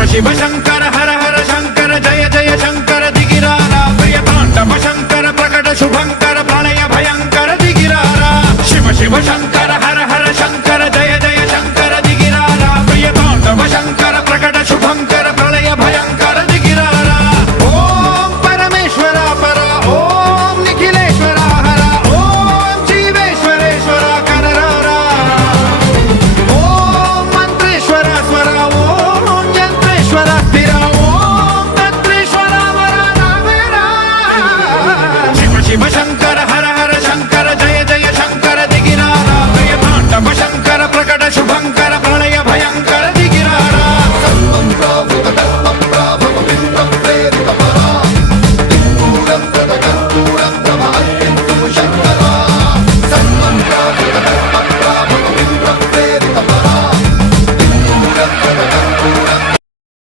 शिव शंकर हर हर शंकर जय जय शंकर दिगिरारा प्रिय तांडव शंकर प्रकट शुभंकर प्रलय भयंकर दिगिरारा शिव शिव शंकर